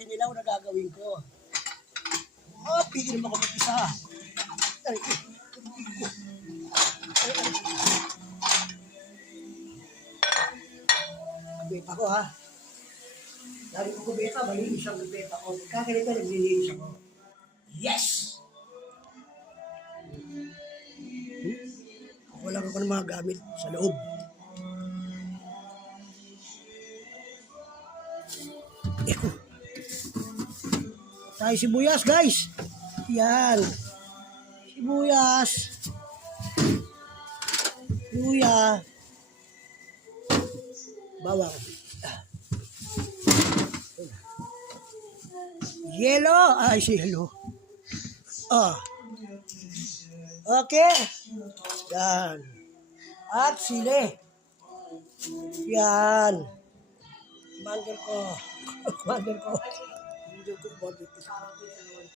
Kinilaw na gagawin ko. Pigil mo ako mag-isa. Ay, kubeta ko ha. Lagi ko kubeta, malinis ang kubeta ko. Kakalita, naglilinis ako. Yes! Wala ko ng mga gamit sa loob. Tayo sibuyas, guys. Yan. Sibuyas. Luya. Bawang. Yellow. Ay, si yellow. Okay. Yan. At sili. Yan. Commander ko. Commander ko.